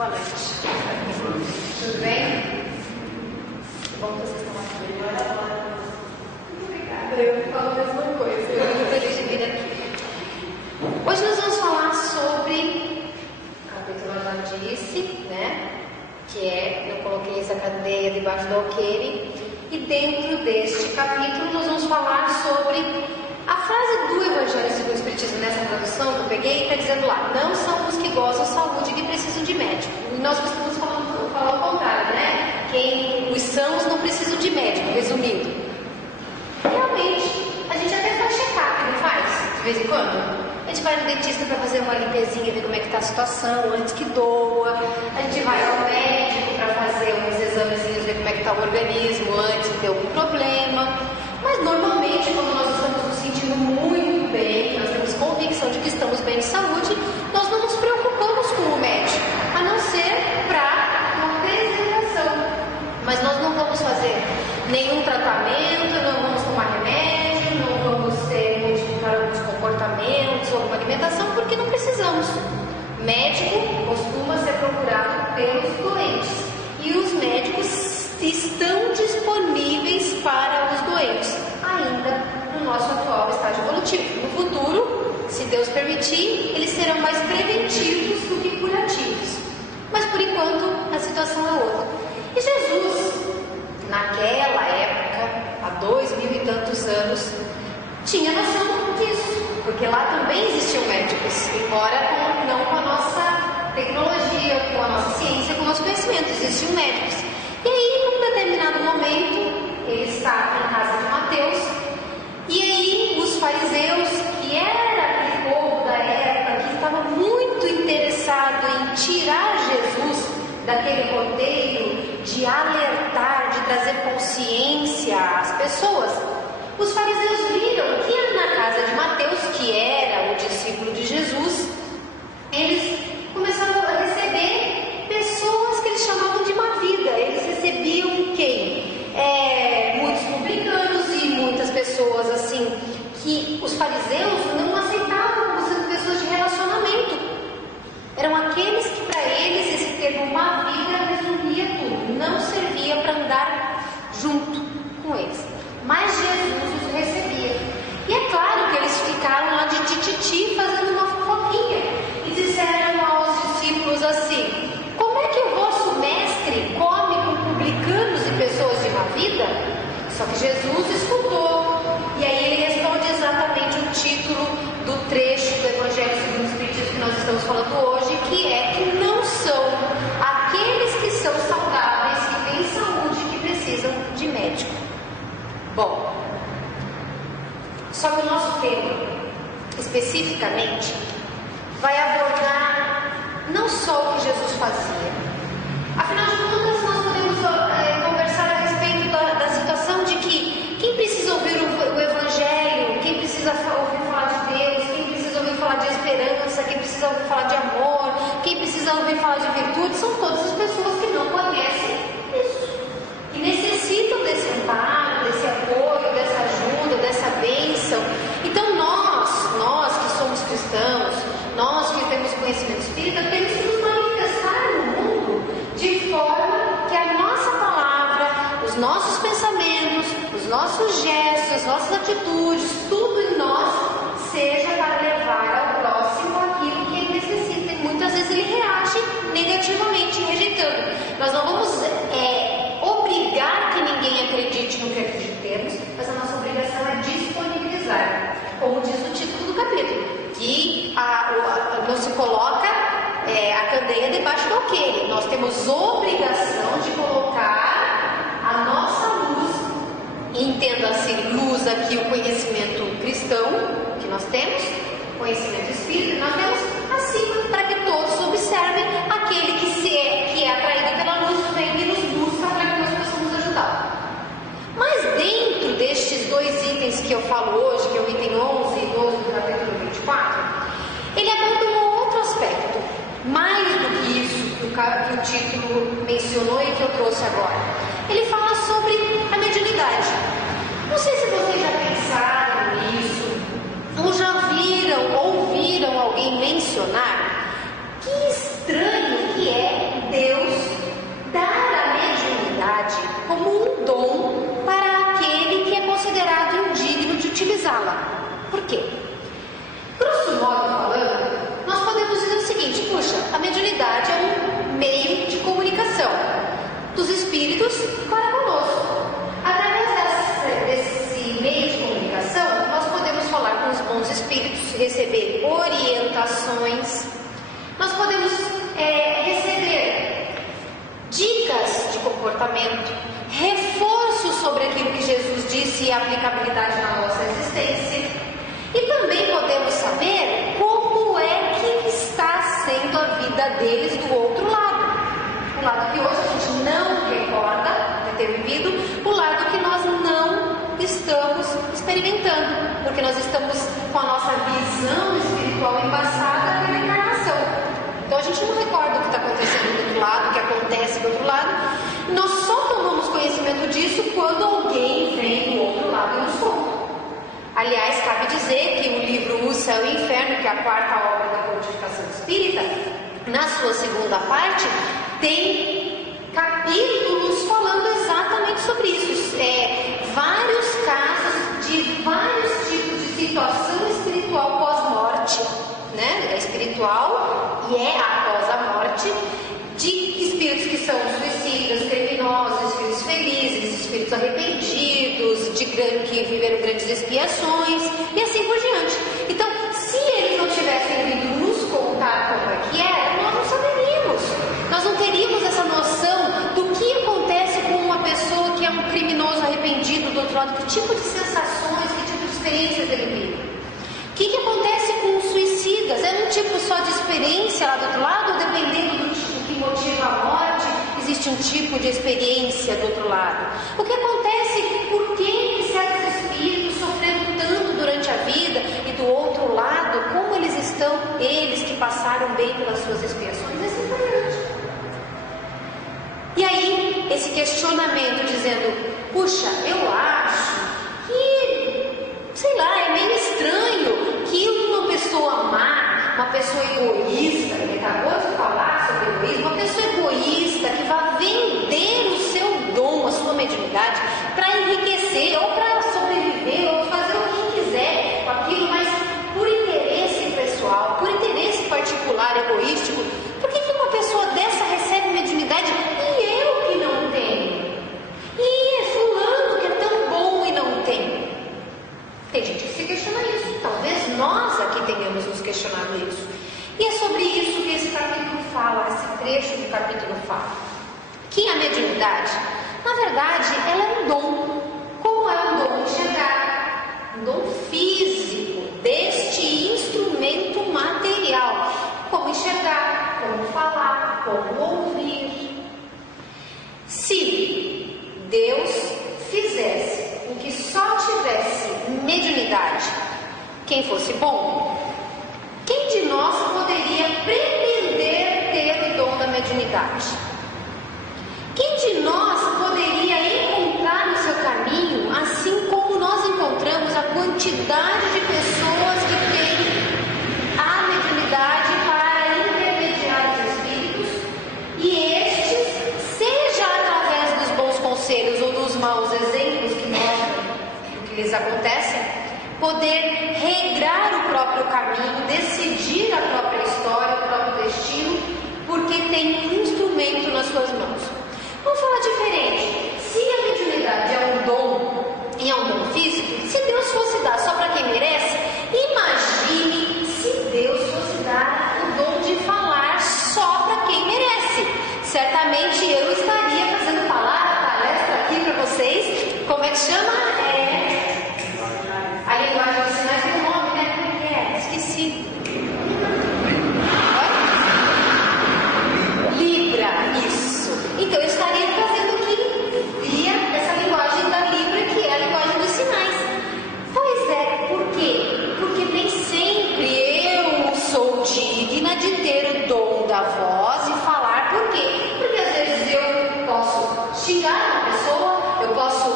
Boa noite. Tudo bem? Que bom que vocês estão aqui. Muito obrigada. Eu falo a mesma coisa. Eu estou feliz de vir aqui. Hoje nós vamos falar sobre, a capítulo já disse, né? Que é, eu coloquei essa cadeia debaixo do alqueire. E dentro deste capítulo nós vamos falar sobre a frase do Evangelho segundo o Espiritismo. Nessa tradução que eu peguei, está dizendo lá: não são os que gozam de saúde que precisam de médico. E nós costumamos falar o contrário, né? Os sãos não precisam de médico, resumindo. Realmente, a gente até faz check-up, não faz? De vez em quando. A gente vai no dentista para fazer uma limpezinha, ver como é que está a situação, antes que doa. A gente vai ao médico para fazer uns examezinhos, ver como é que está o organismo, antes de ter algum problema. Mas normalmente, quando nós estamos nos sentindo muito bem, nós temos convicção de que estamos bem de saúde, nós não nos preocupamos com o médico, a não ser para uma preservação. Mas nós não vamos fazer nenhum tratamento, não vamos tomar remédio, não vamos modificar alguns comportamentos, alguma alimentação, porque não precisamos. Médico costuma ser procurado pelos doentes, e os médicos estão disponíveis para os doentes, ainda no nosso atual estágio evolutivo. No futuro, se Deus permitir, eles serão mais preventivos do que curativos. Mas por enquanto, a situação é outra. E Jesus, naquela época, há 2000 e tantos anos, tinha noção disso, porque lá também existiam médicos, embora não com a nossa tecnologia, com a nossa ciência, com o nosso conhecimento, existiam médicos. E aí, num determinado momento, ele está em casa de Mateus, e aí os fariseus, que era aquele povo da época que estava muito interessado em tirar Jesus daquele roteiro de alertar, de trazer consciência às pessoas, os fariseus viram que na casa de Mateus, que era o discípulo de Jesus, eles começaram a receber pessoas que eles chamavam de má vida. Eles recebiam quem? Muitos publicanos e muitas pessoas assim, que os fariseus não aceitavam como sendo pessoas de relacionamento. Eram aqueles que para eles esse termo má vida resumia tudo, não servia para andar junto com eles. Mas Jesus os recebia. E é claro que eles ficaram lá de tititi fazendo uma fofoquinha e disseram aos discípulos assim: como é que o vosso mestre come com publicanos e pessoas de má vida? Só que Jesus escutou, e aí ele responde exatamente o título do trecho do Evangelho segundo o Espiritismo que nós estamos falando hoje, que é que não são aqueles que são saudáveis, que têm saúde, que precisam de médico. Bom, só que o nosso tema, especificamente, vai abordar não só o que Jesus fazia. Afinal de contas, nós podemos conversar a respeito da situação de que quem precisa ouvir o Evangelho, quem precisa ouvir falar de Deus, quem precisa ouvir falar de esperança, quem precisa ouvir falar de amor, quem precisa ouvir falar de virtude, são todas as pessoas que não conhecem isso, que necessitam desse amparo, desse apoio, dessa ajuda, dessa bênção. Então nós que somos cristãos, nós que temos conhecimento espírita, temos que nos manifestar no mundo de forma que a nossa palavra, os nossos pensamentos, os nossos gestos, as nossas atitudes, tudo em nós seja para levar ao próximo aquilo que ele necessita. E muitas vezes ele reage negativamente, rejeitando. Nós não vamos obrigar que ninguém acredite no que acreditemos, mas a nossa obrigação é disponibilizar, como diz o título do capítulo, que não se coloca a candeia debaixo do alqueire. Nós temos obrigação de colocar a nossa luz, entenda-se luz aqui o conhecimento cristão que nós temos, conhecimento espírita que nós temos, acima, para que todos observem aquele que é atraído pela luz, vem e nos busca para que nós possamos ajudá-lo. Mas dentro destes dois itens que eu falo hoje, que é o item 11 e 12 do capítulo 24, ele aborda um outro aspecto, mais do que isso que o título mencionou e que eu trouxe agora. Ele fala sobre a mediunidade. Não sei se vocês já pensaram nisso, ou já ouviram alguém mencionar que estranho que é aplicabilidade na nossa existência. E também podemos saber como é que está sendo a vida deles do outro lado. O lado que hoje a gente não recorda de ter vivido, o lado que nós não estamos experimentando, porque nós estamos com a nossa visão espiritual embaçada pela encarnação. Então a gente não recorda o que está acontecendo do outro lado, o que acontece do outro lado. Nós só tomamos conhecimento disso quando alguém vem do outro lado e nos conta. Aliás, cabe dizer que o livro O Céu e o Inferno, que é a quarta obra da codificação espírita, na sua segunda parte, tem capítulos falando exatamente sobre isso. Vários casos de vários tipos de situação espiritual pós-morte, né? É espiritual e é após a morte, de espíritos que são suicidas, criminosos, espíritos felizes, espíritos arrependidos, que viveram grandes expiações e assim por diante. Então, se eles não tivessem vindo nos contar como é que era, nós não saberíamos. Nós não teríamos essa noção do que acontece com uma pessoa que é um criminoso arrependido do outro lado, que tipo de sensações, que tipo de experiências ele vive. O que acontece com os suicidas? É um tipo só de experiência lá do outro lado, ou dependendo do que motiva a morte, existe um tipo de experiência do outro lado? O que acontece, por que certos espíritos sofreram tanto durante a vida e do outro lado, como eles estão, eles que passaram bem pelas suas expiações, é assim por diante. E aí, esse questionamento dizendo, puxa, eu acho que, sei lá, é meio estranho que uma pessoa má, uma pessoa egoísta, que acabou de falar sobre egoísmo, uma pessoa egoísta que vai vender o seu dom, a sua mediunidade, para enriquecer, ou para sobreviver, ou fazer o que quiser com aquilo, mas por interesse pessoal, por interesse particular, egoístico. Por que uma pessoa dessa recebe mediunidade e eu que não tenho? E é fulano que é tão bom e não tem? Tem gente que se questiona isso. Talvez nós aqui tenhamos nos questionado isso. E é sobre isso que esse capítulo fala, esse trecho do capítulo fala. Que a mediunidade, na verdade, ela é um dom. Como é um dom enxergar? Um dom físico deste instrumento material. Como enxergar, como falar, como ouvir. Se Deus fizesse com que só tivesse mediunidade quem fosse bom, quem de nós poderia pretender ter o dom da mediunidade? Quem de nós poderia encontrar no seu caminho, assim como nós encontramos a quantidade de pessoas que têm a mediunidade para intermediar os espíritos, e estes, seja através dos bons conselhos ou dos maus exemplos que mostram o que lhes acontece, poder regrar o próprio caminho, decidir a própria história, o próprio destino, porque tem um instrumento nas suas mãos. Vamos falar diferente. Se a mediunidade é um dom e é um dom físico, se Deus fosse dar só para quem merece, imagine se Deus fosse dar o dom de falar só para quem merece. Certamente eu estaria fazendo palestra aqui para vocês. Como é que chama? A linguagem dos sinais tem um nome, né? Como é que é? Esqueci. Libra, isso. Então eu estaria fazendo aqui via essa linguagem da Libra, que é a linguagem dos sinais. Pois é, por quê? Porque nem sempre eu sou digna de ter o dom da voz e falar. Por quê? Porque às vezes eu posso xingar uma pessoa, eu posso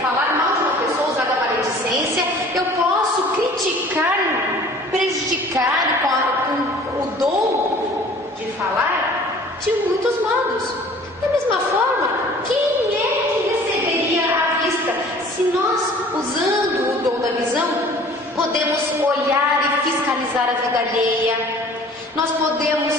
falar mal de uma pessoa, usar da maledicência, eu posso criticar, prejudicar com o dom de falar de muitos modos. Da mesma forma, quem é que receberia a vista? Se nós, usando o dom da visão, podemos olhar e fiscalizar a vida alheia, nós podemos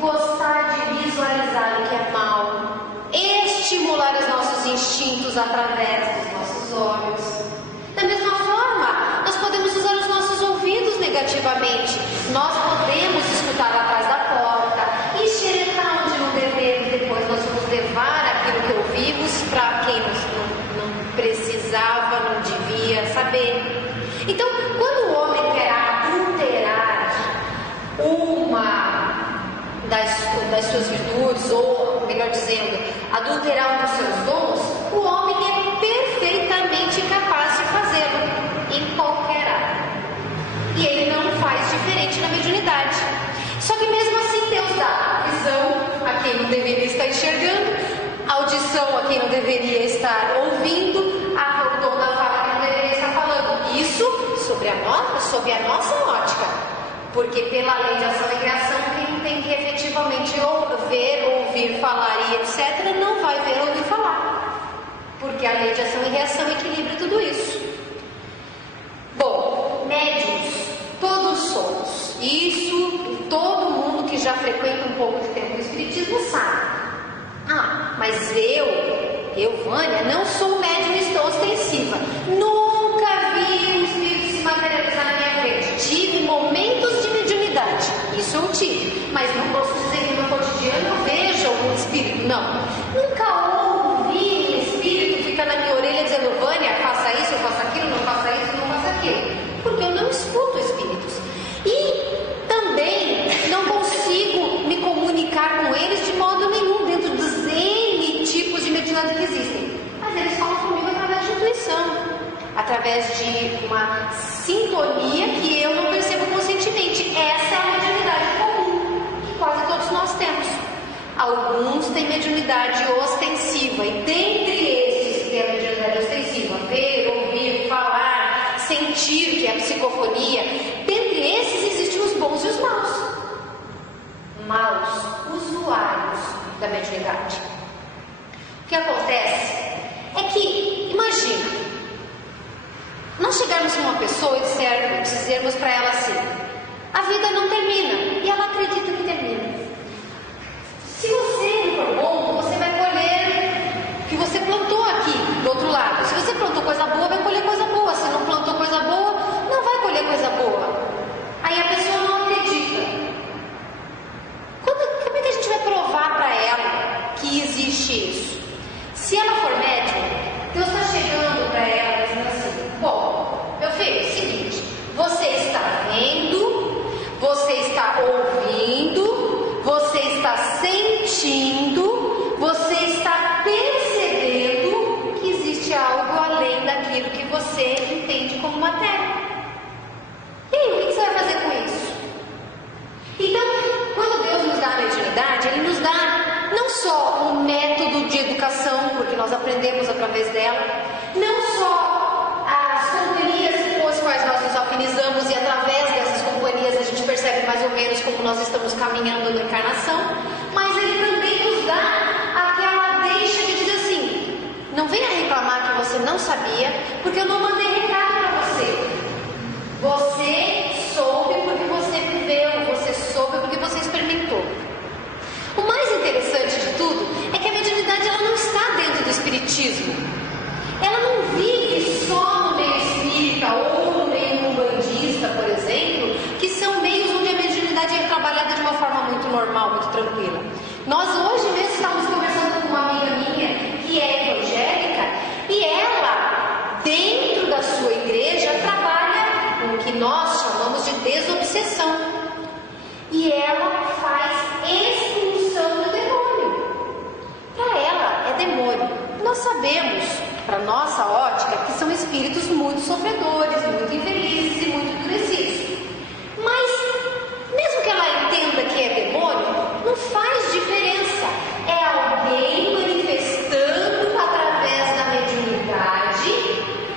gostar de visualizar o que é mal, estimular os nossos instintos através dos nossos olhos. Da mesma forma, nós podemos usar os nossos ouvidos negativamente. Nós podemos escutar lá atrás da porta e xeretar onde não devemos. Depois nós vamos levar aquilo que ouvimos para quem não precisava, não devia. das suas virtudes, ou, melhor dizendo, adulterar um dos seus dons, o homem é perfeitamente capaz de fazê-lo em qualquer área. E ele não faz diferente na mediunidade. Só que mesmo assim Deus dá visão a quem não deveria estar enxergando, audição a quem não deveria estar ouvindo, o dom da fala a quem não deveria estar falando. Isso sob a nossa ótica. Porque pela lei de ação e reação, quem tem que efetivamente ver, ouvir, falar e etc., não vai ver, ouvir, falar. Porque a lei de ação e reação equilibra tudo isso. Bom, médiuns, todos somos. Isso todo mundo que já frequenta um pouco de tempo do Espiritismo sabe. Mas eu, Vânia, não sou médium ostensiva. Nunca vi o Espírito se materializar na minha frente. Tive momentos de mediunidade, isso eu tive. Mas não posso dizer que no meu cotidiano eu vejo algum Espírito, não. Nunca ouvi um Espírito ficar na minha orelha dizendo: Vânia, faça isso, faça aquilo, não faça isso, não faça aquilo. Porque eu não escuto Espíritos. E também não consigo me comunicar com eles de modo nenhum dentro dos N tipos de mediunidade que existem. Mas eles falam comigo através de intuição, através de uma sintonia que eu não percebo conscientemente. Essa é a mediunidade comum que quase todos nós temos. Alguns têm mediunidade ostensiva, e dentre esses que é a mediunidade ostensiva, ver, ouvir, falar, sentir, que é a psicofonia, dentre esses existem os bons e os maus. Maus usuários da mediunidade. O que acontece é que, imagina, nós chegarmos com uma pessoa e dizermos para ela assim: a vida não termina, e ela acredita que termina. Se você for bom, você vai colher o que você plantou aqui do outro lado. Se você plantou coisa boa, vai colher coisa boa. Se não plantou coisa boa, não vai colher coisa boa. Aí a pessoa não acredita. Como é que a gente vai provar para ela que existe isso? Se ela for médium, Deus está chegando para ela dizendo assim: bom, meu filho, é o seguinte, você está vendo, você está ouvindo, você está sentindo, você está percebendo que existe algo além daquilo que você entende como matéria. E aí, o que você vai fazer com isso? Então, quando Deus nos dá a mediunidade, Ele nos dá não só um método de educação, porque nós aprendemos através dela, não só as companhias com as quais nós nos afinizamos, e através dessas companhias a gente percebe mais ou menos como nós estamos caminhando na encarnação, mas Ele também nos dá aquela deixa que diz assim: não venha reclamar que você não sabia, porque eu não mandei recado para você. Você soube porque você viveu, você soube porque você experimentou. O mais interessante de tudo é que a mediunidade ela não está dentro do espiritismo. Ela não vive só no meio espírita ou no meio umbandista, por exemplo, que são meios onde a mediunidade é trabalhada de uma forma muito normal, muito tranquila. Nós hoje mesmo estamos conversando com uma amiga minha que é evangélica, e ela, dentro da sua igreja, trabalha com o que nós chamamos de desobsessão. E ela faz expulsão do demônio. Para ela é demônio. Nós sabemos, para nossa ótica, que são espíritos muito sofredores, muito infelizes e muito endurecidos. Mas, mesmo que ela entenda que é demônio, não faz diferença. É alguém manifestando através da mediunidade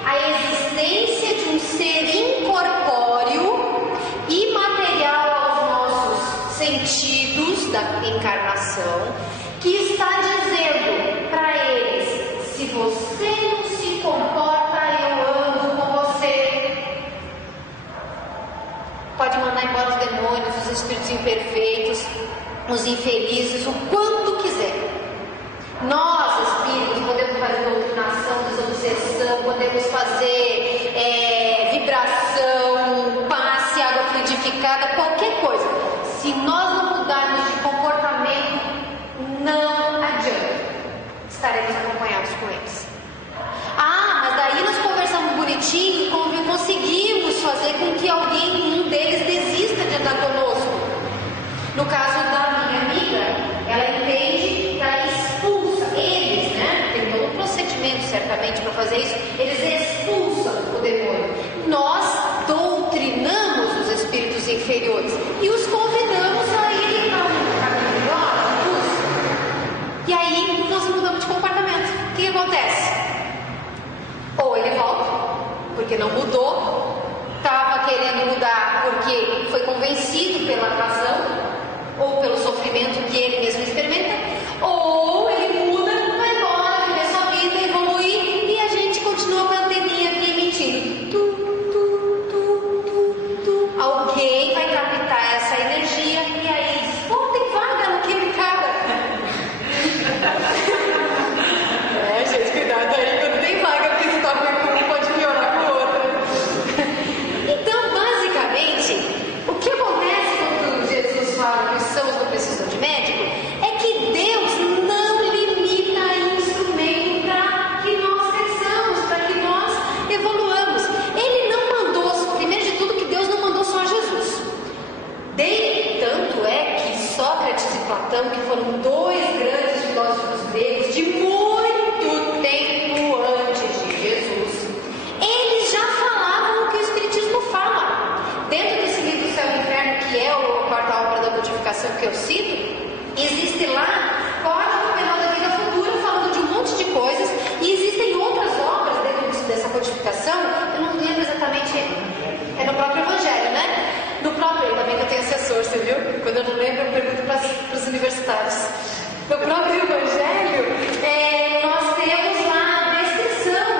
a existência de um ser incorpóreo e material aos nossos sentidos da encarnação, que está dizendo para eles: se você não se comporta, eu ando com você. Pode mandar embora os demônios, os espíritos imperfeitos, os infelizes, o quanto quiser. Nós, espíritos, podemos fazer doutrinação, desobsessão, podemos fazer vibração, passe, água fluidificada, qualquer coisa. Se nós não mudarmos de comportamento, não adianta. Estaremos acompanhados com eles. Mas daí nós conversamos bonitinho e conseguimos fazer com que um deles desista de andar conosco. No caso da minha amiga, acontece? Ou ele volta, porque não mudou, estava querendo mudar porque foi convencido pela razão, ou pelo sofrimento que ele mesmo experimenta, ou ele muda, vai embora, viver sua vida, evoluir, e a gente continua com a anteninha aqui emitindo. Alguém vai captar essa energia e aí diz, pô, tem vaga naquele cara. Gente, cuidado aí quando tem vaga, porque se tá ruim, pode piorar com o outro. Então, basicamente, o que acontece quando Jesus fala que os sãos não precisam de médico é que Deus não limita instrumento para que nós cresçamos, para que nós evoluamos. Ele não mandou, primeiro de tudo, que Deus não mandou só Jesus. Tanto é que Sócrates e Platão, que foram dois grandes filósofos gregos de muito tempo antes de Jesus, eles já falavam o que o Espiritismo fala. Dentro desse livro Céu e Inferno, que é a quarta obra da codificação que eu cito, existe lá Código Penal da Vida Futura, falando de um monte de coisas, e existem outras obras dentro dessa codificação, eu não lembro exatamente, é no próprio Evangelho, né? No próprio, ainda bem que eu tenho assessor, você viu? Quando eu não lembro, eu pergunto para os universitários. No próprio Evangelho, nós temos lá a descrição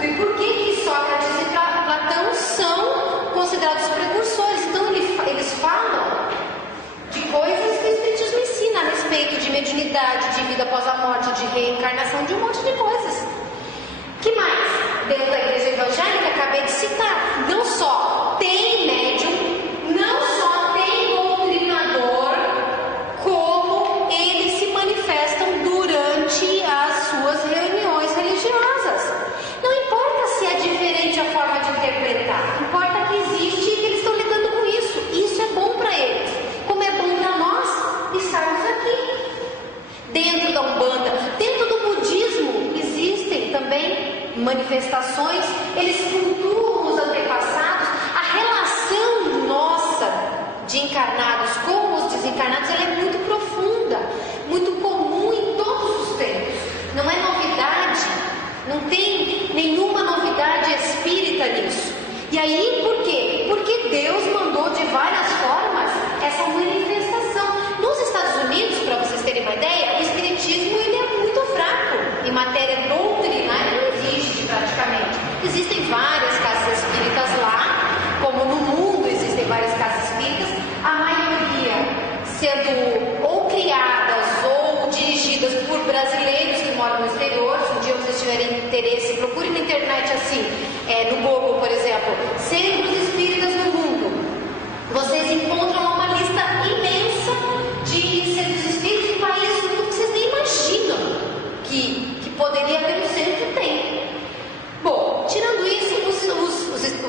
de por que Sócrates e Platão são considerados precursores. Então, eles falam de coisas que o Espiritismo ensina a respeito de mediunidade, de vida após a morte, de reencarnação, de um monte de coisas. Que mais? Dentro da Igreja Evangélica, acabei de citar, não só tem médium, não só tem doutrinador, como eles se manifestam durante as suas reuniões religiosas. Não importa se é diferente a forma de interpretar, importa que existe e que eles estão lidando com isso. Isso é bom para eles, como é bom para nós estarmos aqui. Dentro da Umbanda, dentro do budismo, existem também manifestações, eles cultuam os antepassados. A relação nossa de encarnados com os desencarnados, ela é muito profunda, muito comum em todos os tempos. Não é novidade, não tem nenhuma novidade espírita nisso. E aí, por quê? Porque Deus mandou de várias formas essa manifestação. Nos Estados Unidos, para vocês terem uma ideia, o espiritismo ele é muito fraco. Em matéria doutrinária não existe praticamente. Existem várias casas espíritas lá, como no mundo existem várias casas espíritas, a maioria sendo ou criadas ou dirigidas por brasileiros que moram no exterior. Se um dia vocês tiverem interesse, procurem na internet assim, no Google, por exemplo, Centros Espíritas no Mundo. Vocês encontram uma lista imensa de centros espíritas em países do mundo que vocês nem imaginam que poderia ter um centro e tem. Bom, tirando isso,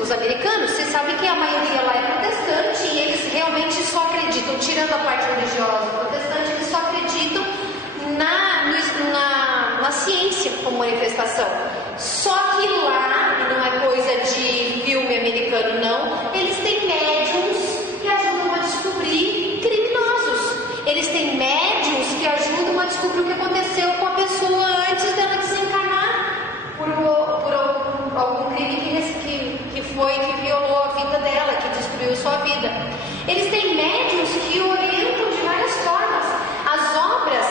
os americanos, vocês sabem que a maioria lá é protestante e eles realmente só acreditam, tirando a parte religiosa protestante, eles só acreditam na ciência como manifestação. Só que lá, e não é coisa de filme americano não, eles têm médiums que ajudam a descobrir criminosos. Eles têm médiums que ajudam a descobrir o que aconteceu com a pessoa antes dela desencarnar por algum crime que violou a vida dela, que destruiu sua vida. Eles têm médiums que orientam de várias formas. As obras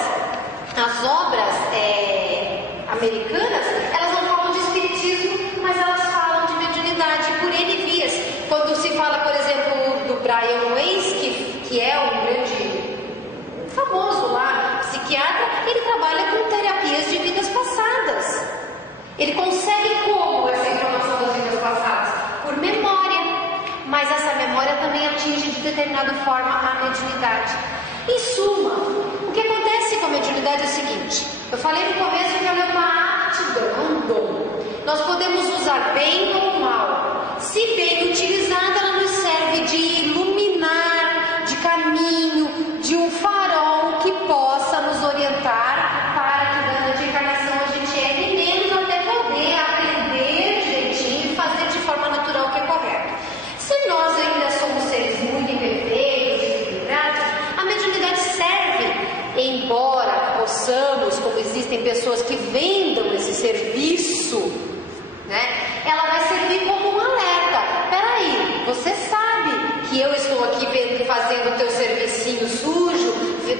americanas, elas não falam de espiritismo, mas elas falam de mediunidade por N vias. Quando se fala, por exemplo, do Brian Weiss, que é um grande famoso lá, psiquiatra, ele trabalha com terapias de vidas passadas. Ele consegue como essa informação das vidas passadas? Por memória. Mas essa memória também atinge de determinada forma a mediunidade. Em suma, o que acontece com a mediunidade é o seguinte: eu falei no começo que ela é uma aptidão, um dom. Nós podemos usar bem ou mal. Se bem utilizada, ela nos serve de iluminar, de caminho, de um farol que possa nos orientar para que durante a encarnação a gente erre menos, até poder aprender direitinho e fazer de forma natural o que é correto. Se nós ainda somos seres muito imperfeitos, desequilibrados, a mediunidade serve, embora possamos, como existem pessoas que vendam esse serviço, né? Ela vai servir como um alerta. Peraí, você sabe que eu estou aqui fazendo o teu servicinho sujo,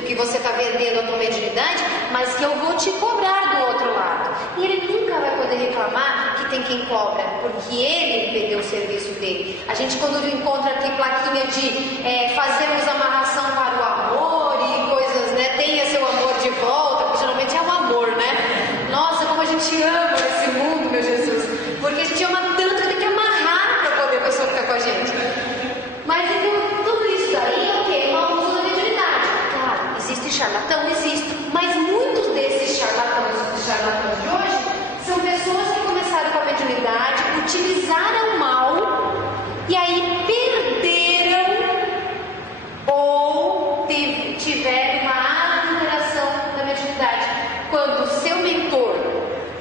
que você está vendendo a tua mediunidade, mas que eu vou te cobrar do outro lado. E ele nunca vai poder reclamar que tem quem cobra, porque ele perdeu o serviço dele. A gente, quando encontra aqui plaquinha de fazemos amarração para o amor e coisas, né? Tenha seu amor de volta, porque geralmente é o amor, né? Nossa, como a gente ama esse mundo, meu Jesus, porque a gente ama tanto que tem que amarrar para poder a pessoa ficar com a gente. Mas então, tudo isso daí é o quê? Uma abuso da mediunidade. Claro, existe charlatão? Existe. Mas muitos desses charlatães de hoje são pessoas que começaram com a mediunidade, utilizaram mal e aí perderam ou tiveram uma adulteração da mediunidade. Quando o seu mentor,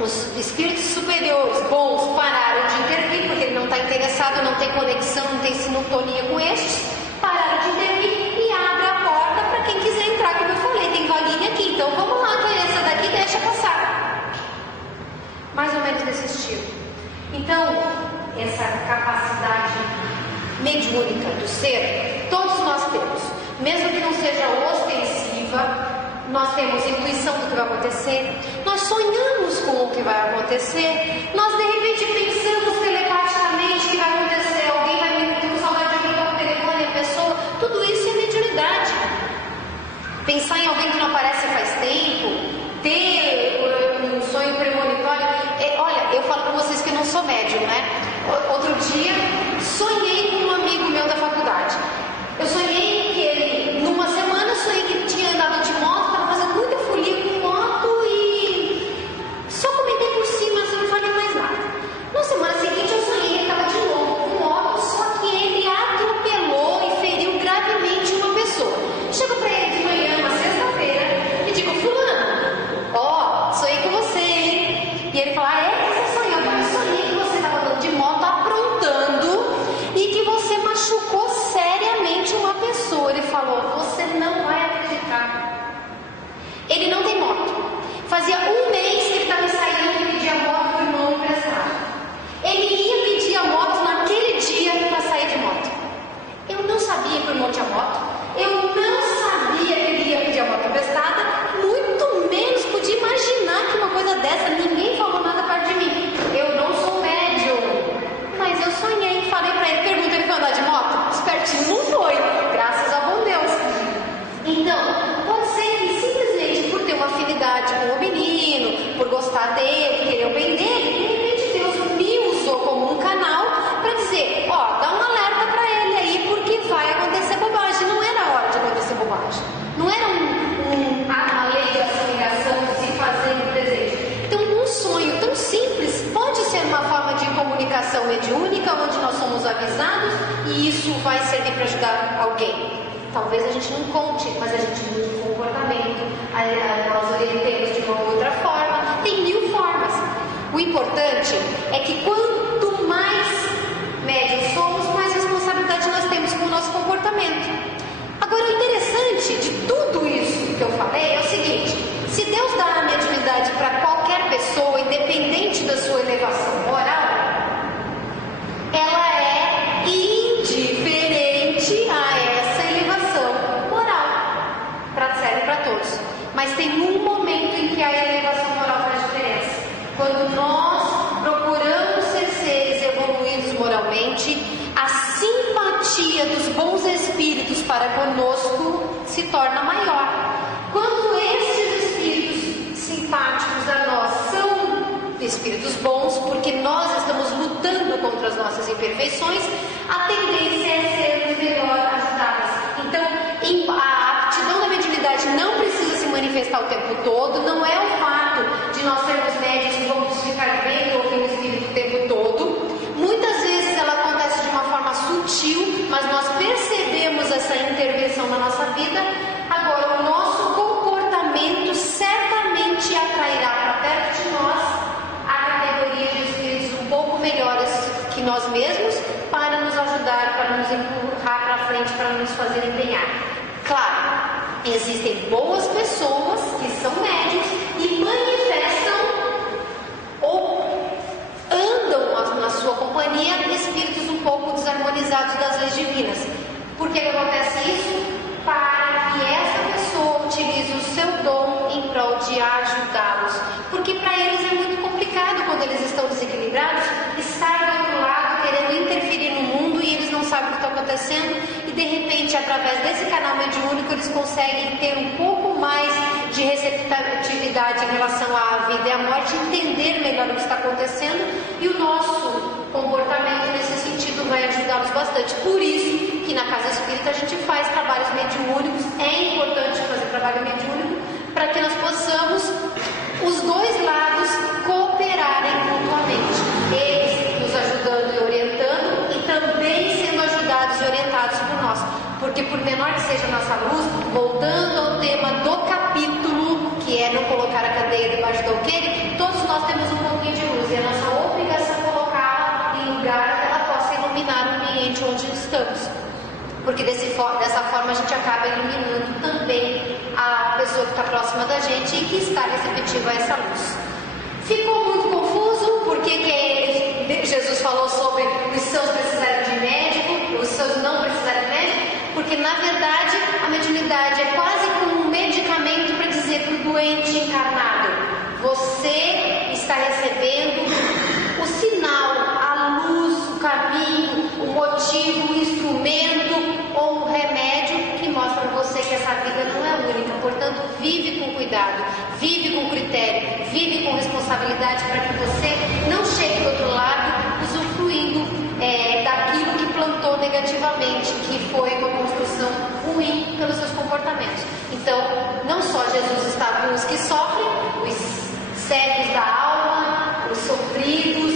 os espíritos superiores bons pararam de intervir, porque ele não está interessado, não tem conexão, não tem sintonia com estes, pararam de intervir e abre a porta para quem quiser entrar, como eu falei, tem vaguinha aqui, então vamos lá, essa daqui deixa passar. Mais ou menos desse estilo. Então, essa capacidade mediúnica do ser, todos nós temos, mesmo que não seja ostensiva. Nós temos intuição do que vai acontecer, nós sonhamos com o que vai acontecer, nós de repente pensamos telepaticamente que vai acontecer, alguém vai me ter saudade de alguém no telefone, a pessoa, tudo isso é mediunidade. Pensar em alguém que não aparece faz tempo, ter um sonho premonitório. Olha, eu falo para vocês que eu não sou médium, né? Outro dia sonhei com um amigo meu da faculdade. Eu sonhei que ele, numa semana, sonhei que ele tinha andado de moto, estava fazendo muita folia com moto e só comentei por cima, assim, não falei mais nada. Na semana seguinte eu sonhei que ele estava de novo com moto, só que ele atropelou e feriu gravemente uma pessoa. Chego para ele de manhã, uma sexta-feira, e digo: fulano, sonhei com você, hein? E ele fala: você sonhou? Eu sonhei que você estava andando de moto aprontando e que você machucou seriamente uma pessoa. Ele falou: você não vai acreditar. Ele não tem moto. Fazia um mês que ele estava saindo e pedia moto para o irmão emprestado. Ele ia pedir a moto naquele dia para sair de moto. Eu não sabia que o irmão tinha moto. Eu não sabia que ele ia pedir a moto emprestada. Muito menos podia imaginar que uma coisa dessa, ninguém falou nada perto de mim. Eu não sou médium, mas eu sonhei, falei pra ele, perguntei: ele foi andar de moto? Espertinho não foi, graças a bom Deus. Então, pode ser que simplesmente por ter uma afinidade com o menino, por gostar dele, querer o bem dele, de repente Deus me usou como um canal para dizer: dá um alerta pra ele aí, porque vai acontecer bobagem. Não era hora de acontecer bobagem, não era a lei da assimilação de se fazer no presente. Então, um sonho tão simples pode ser uma forma de comunicação mediúnica, onde nós somos avisados e isso vai servir para ajudar alguém. Talvez a gente não conte, mas a gente muda o comportamento, nós orientemos de uma outra forma. Tem 1000 formas. O importante é que quanto mais médios somos, mais responsabilidade nós temos com o nosso comportamento. Agora, o interessante de tudo isso que eu falei é o seguinte: se Deus dá a mediunidade para qualquer pessoa, independente da sua elevação moral, ela é indiferente a essa elevação moral. Serve para todos. Mas tem um momento em que a elevação moral faz diferença. Quando nós procuramos ser seres evoluídos moralmente, a simpatia dos bons espíritos para conosco se torna maior. Quando esses espíritos simpáticos a nós são espíritos bons, porque nós estamos lutando contra as nossas imperfeições, a tendência é sermos melhor ajudadas. Então, a aptidão da mediunidade não precisa se manifestar o tempo todo, não é o fato de nós sermos médios que vamos ficar vendo ou ouvindo o espírito o tempo todo. Muitas vezes ela acontece de uma forma sutil, mas nós percebemos essa intervenção na nossa vida. Agora, o nosso comportamento certamente atrairá para perto de nós a categoria de espíritos um pouco melhores que nós mesmos, para nos ajudar, para nos empurrar para frente, para nos fazer empenhar. Claro, existem boas pessoas que são médios, acontecendo e de repente, através desse canal mediúnico, eles conseguem ter um pouco mais de receptividade em relação à vida e à morte, entender melhor o que está acontecendo, e o nosso comportamento nesse sentido vai ajudá-los bastante. Por isso que na Casa Espírita a gente faz trabalhos mediúnicos. É importante fazer trabalho mediúnico para que nós possamos, os dois lados, cooperarem mutuamente, eles nos ajudando e orientando e também sendo ajudados e orientados por nós, porque por menor que seja a nossa luz, voltando ao tema do capítulo, que é não colocar a candeia debaixo do alqueire, todos nós temos um pouquinho de luz e é nossa obrigação colocá-la em lugar que ela possa iluminar o ambiente onde estamos, porque dessa forma a gente acaba iluminando também a pessoa que está próxima da gente e que está receptiva a essa luz. Ficou muito confuso porque Jesus falou sobre os seus precisarem de médico, os seus não precisarem de médico, porque na verdade a mediunidade é quase como um medicamento para dizer para o doente encarnado: você está recebendo o sinal, a luz, o caminho, o motivo, o instrumento ou o remédio que mostra para você que essa vida não é única. Portanto, vive com cuidado, vive com critério, vive com responsabilidade, para que você não chegue do outro lado usufruindo daquilo que plantou negativamente, que foi uma construção ruim pelos seus comportamentos. Então, não só Jesus está com os que sofrem, os cegos da alma, os sofridos,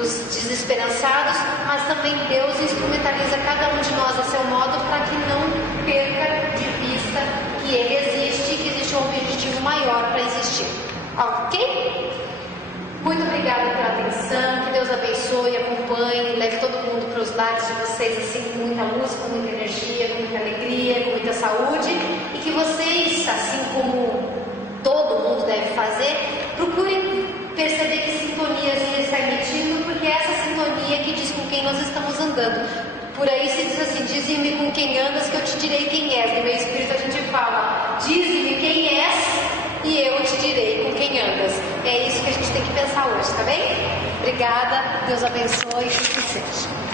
os desesperançados, mas também Deus instrumentaliza cada um de nós a seu modo, para que não perca de vista que Ele existe e que existe um objetivo maior para existir. Ok? Muito obrigada pela atenção, que Deus abençoe, acompanhe, leve todo mundo para os lados de vocês assim, com muita luz, com muita energia, com muita alegria, com muita saúde, e que vocês, assim como todo mundo deve fazer, procurem perceber que sintonias ele está emitindo, porque é essa sintonia que diz com quem nós estamos andando. Por aí se diz assim: dize-me com quem andas, que eu te direi quem és. No meio espírito a gente fala: dize-me quem és e eu te direi com quem andas. É isso que a gente tem que pensar hoje, tá bem? Obrigada, Deus abençoe e que seja.